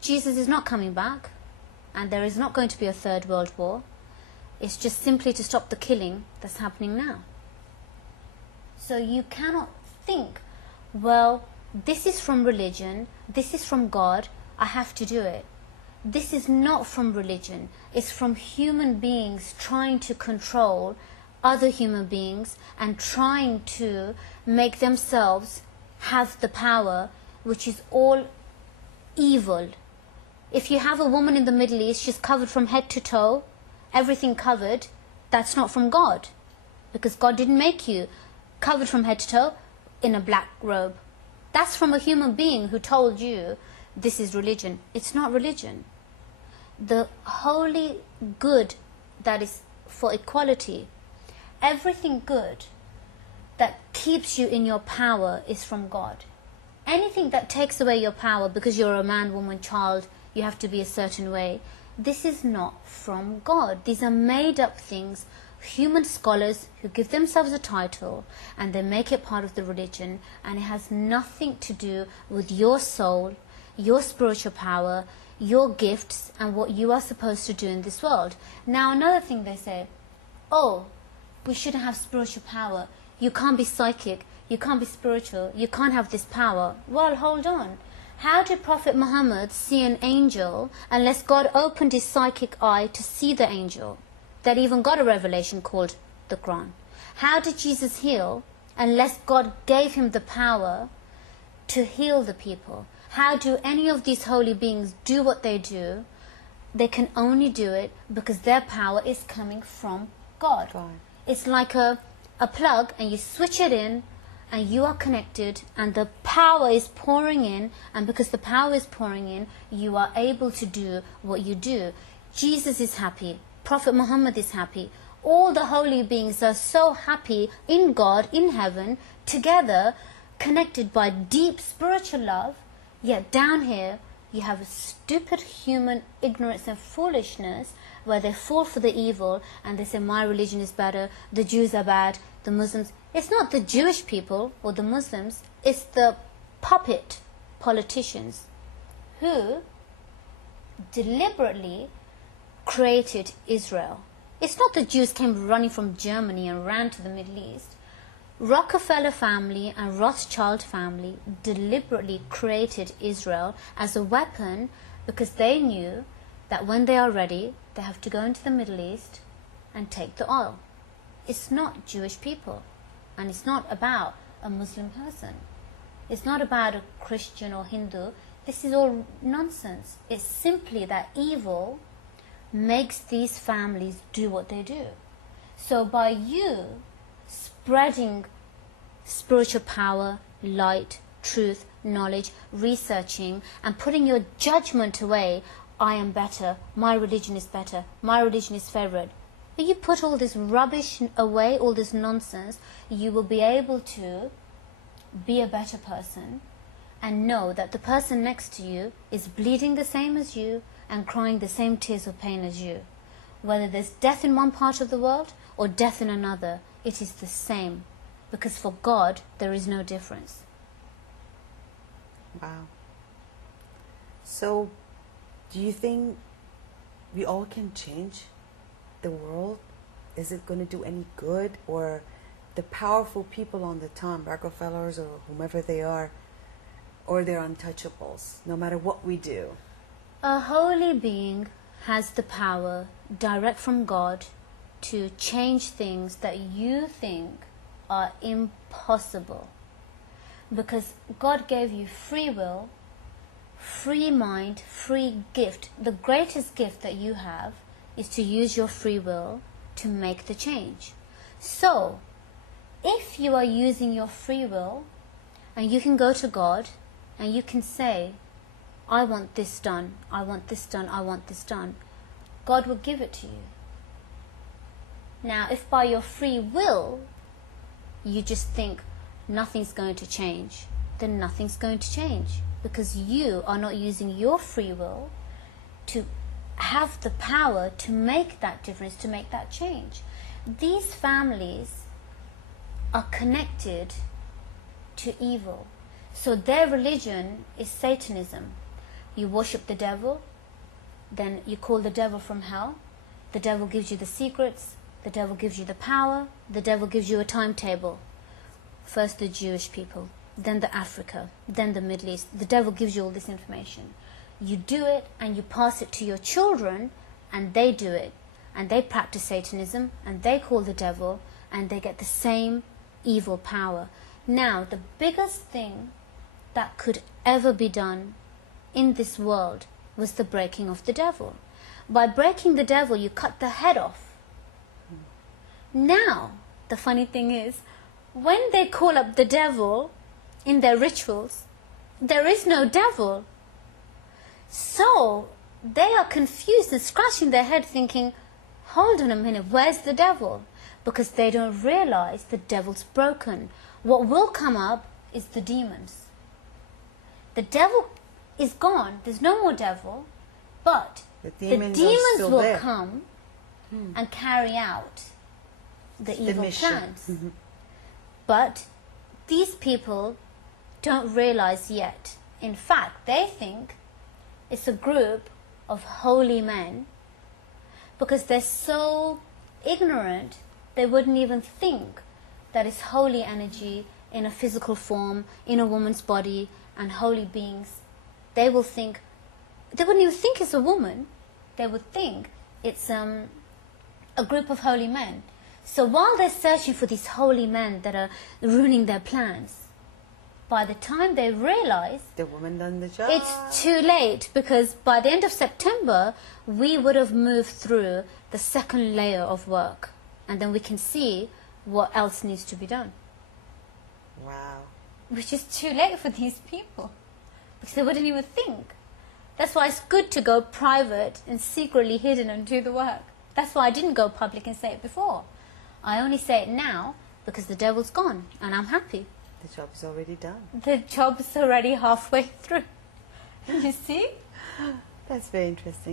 Jesus is not coming back, and there is not going to be a third world war. It's just simply to stop the killing that's happening now. So you cannot think, well, this is from religion, this is from God, I have to do it. This is not from religion. It's from human beings trying to control other human beings and trying to make themselves have the power, which is all evil. If you have a woman in the Middle East, she's covered from head to toe, everything covered, that's not from God. Because God didn't make you covered from head to toe in a black robe. That's from a human being who told you this is religion. It's not religion. The holy good that is for equality, everything good that keeps you in your power is from God. Anything that takes away your power because you're a man, woman, child, you have to be a certain way, this is not from God. These are made up things, human scholars who give themselves a title and they make it part of the religion, and it has nothing to do with your soul, your spiritual power, your gifts, and what you are supposed to do in this world. Now another thing they say, oh, we shouldn't have spiritual power. You can't be psychic, you can't be spiritual, you can't have this power. Well, hold on. How did Prophet Muhammad see an angel unless God opened his psychic eye to see the angel that even got a revelation called the Quran? How did Jesus heal unless God gave him the power to heal the people? How do any of these holy beings do what they do? They can only do it because their power is coming from God. It's like a plug, and you switch it in and you are connected and the power is pouring in, and because the power is pouring in, you are able to do what you do. Jesus is happy. Prophet Muhammad is happy. All the holy beings are so happy in God, in heaven, together, connected by deep spiritual love. Yet down here, you have a stupid human ignorance and foolishness where they fall for the evil and they say, my religion is better, the Jews are bad, the Muslims. It's not the Jewish people or the Muslims, it's the puppet politicians who deliberately created Israel. It's not the Jews came running from Germany and ran to the Middle East. Rockefeller family and Rothschild family deliberately created Israel as a weapon because they knew that when they are ready, they have to go into the Middle East and take the oil. It's not Jewish people, and it's not about a Muslim person. It's not about a Christian or Hindu. This is all nonsense. It's simply that evil makes these families do what they do. So by you spreading spiritual power, light, truth, knowledge, researching, and putting your judgment away, I am better, my religion is better, my religion is favorite. If you put all this rubbish away, all this nonsense, you will be able to be a better person and know that the person next to you is bleeding the same as you and crying the same tears of pain as you. Whether there's death in one part of the world or death in another, it is the same, because for God there is no difference. Wow. So, do you think we all can change the world? Is it going to do any good? Or the powerful people on the top, Rockefellers or whomever they are, or they're untouchables, no matter what we do? A holy being has the power direct from God to change things that you think are impossible. Because God gave you free will, free mind, free gift. The greatest gift that you have is to use your free will to make the change. So, if you are using your free will, and you can go to God and you can say, I want this done, I want this done, I want this done, God will give it to you. Now, if by your free will you just think nothing's going to change, then nothing's going to change, because you are not using your free will to have the power to make that difference, to make that change. These families are connected to evil. So their religion is Satanism. you worship the devil, then you call the devil from hell. The devil gives you the secrets, the devil gives you the power, the devil gives you a timetable. First the Jewish people, then the Africa, then the Middle East. The devil gives you all this information. You do it and you pass it to your children, and they do it. And they practice Satanism, and they call the devil, and they get the same evil power. Now, the biggest thing that could ever be done in this world was the breaking of the devil. By breaking the devil, you cut the head off. Now, the funny thing is, when they call up the devil in their rituals, there is no devil. So, they are confused and scratching their head thinking, hold on a minute, where's the devil? Because they don't realize the devil's broken. What will come up is the demons. The devil is gone. There's no more devil. But the demons will there. come and carry out the evil mission. plans. But these people don't realize yet. In fact, they think it's a group of holy men, because they're so ignorant, they wouldn't even think that it's holy energy in a physical form, in a woman's body, and holy beings. They will think, they wouldn't even think it's a woman. They would think it's a group of holy men. So while they're searching for these holy men that are ruining their plans, by the time they realize, the woman done the job. It's too late, because by the end of September, we would have moved through the second layer of work. And then we can see what else needs to be done. Wow. Which is too late for these people, because they wouldn't even think. That's why it's good to go private and secretly hidden and do the work. That's why I didn't go public and say it before. I only say it now because the devil's gone and I'm happy. The job is already done. The job is already halfway through. You see? That's very interesting.